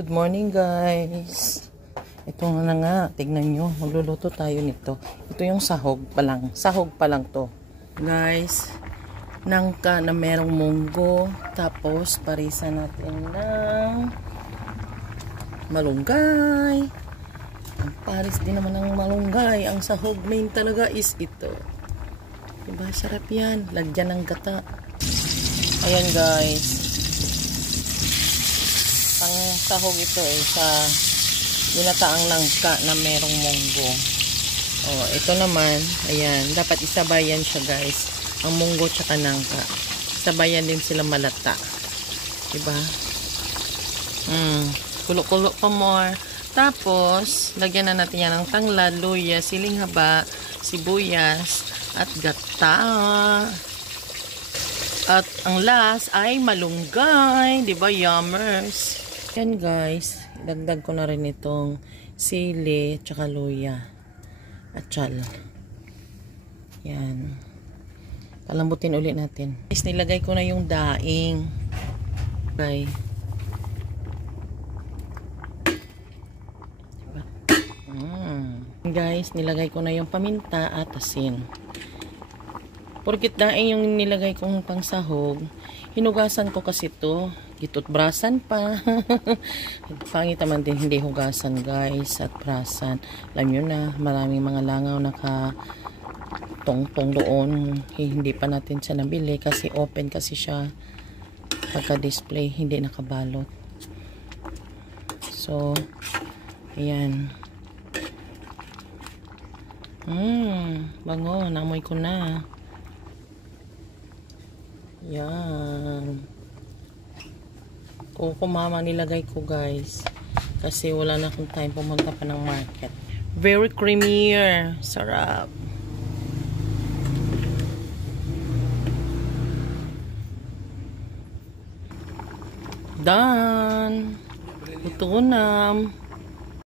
Good morning guys. Ito na nga, tignan nyo. Magluluto tayo nito. Ito yung sahog pa lang. Sahog pa lang to. Guys, nangka na merong munggo. Tapos, parisan natin ng malunggay. Ang paris din naman ng malunggay. Ang sahog main talaga is ito. Diba? Sarap yan. Lagyan ng gata. Ayan guys. Ang sahog ito ay sa ginataang langka na merong munggo. Oh, ito naman, ayan, dapat isabayan siya guys. Ang munggo tsaka nangka. Sabayan din sila malata. Diba? Kulo-kulo pa more. Tapos, lagyan na natin yan ng tanglad, luya, siling haba, sibuyas, at gata. At ang last ay malunggay. Diba, yummers? Yan guys, dagdag ko na rin itong sili, tsaka luya, at tsal. Yan. Palambutin ulit natin. Guys, nilagay ko na yung daing. Okay. Diba? Guys, nilagay ko na yung paminta at asin. Porkit daing yung nilagay kong pangsahog, hinugasan ko kasi ito. Gitutbrasan pa. Pangit naman din hindi hugasan guys at brasan. Alam nyo na, maraming mga langaw nakatongtong doon. Hindi pa natin siya nabili kasi open kasi siya. Pagka-display, hindi nakabalot. So, ayan. Bango. Namoy ko na. Yan. Mama nilagay ko guys kasi wala na akong time pumunta pa ng market. Very creamy, sarap. Done. Luto na.